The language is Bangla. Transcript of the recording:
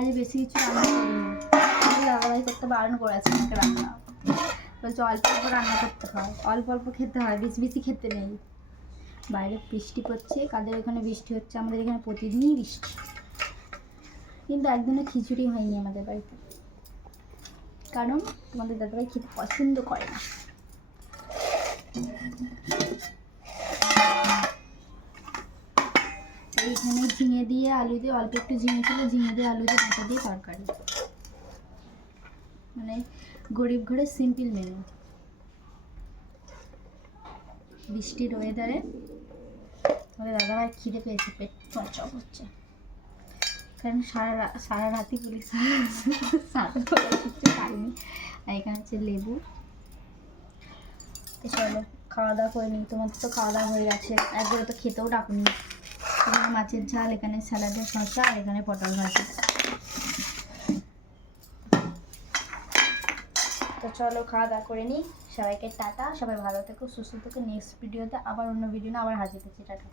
আজ বেশি কিছু রান্না করিনি, দাদাভাই করতে বারণ করেছে আমাকে রান্না, বলছে অল্প অল্প রান্না করতে হয়, অল্প অল্প খেতে হয়, বেশি বেশি খেতে নেই। বাইরে বৃষ্টি পড়ছে, কাদের এখানে বৃষ্টি হচ্ছে, আমাদের এখানে প্রতিদিনই বৃষ্টি, কিন্তু একদিনও খিচুড়ি হয়নি আমাদের বাড়িতে, কারণ তোমাদের দাদাভাই খেতে পছন্দ করে না। এইখানে ঝিঙে দিয়ে আলু দিয়ে, অল্প একটু ঝিঙে ছিল, ঝিঙে দিয়ে আলু দিয়ে ডাঁটা দিয়ে তরকারি, মানে গরিব ঘরে সিম্পল মেনু। বৃষ্টির ওয়েদারে আমাদের দাদাভাই খিদে পেয়েছে, পেট চড়চড় করছে, কারণ সারা রাতি পুলিশ কিছু খাইনি। আর এখানে হচ্ছে লেবু। তো চলো খাওয়া দাওয়া করে নিই, তোমাদের তো খাওয়া দাওয়া হয়ে গেছে, একবারে তো খেতেও ডাকুনি। এখানে মাছের ঝাল, এখানে স্যালাডের শসা, আর এখানে পটল ভাজি। তো চলো খাওয়া দাওয়া করে নিই, সবাইকে টাটা, সবাই ভালো থেকো, সুস্থ থেকো। নেক্সট ভিডিওতে আবার অন্য ভিডিও না আবার হাজির হচ্ছি, টাটা।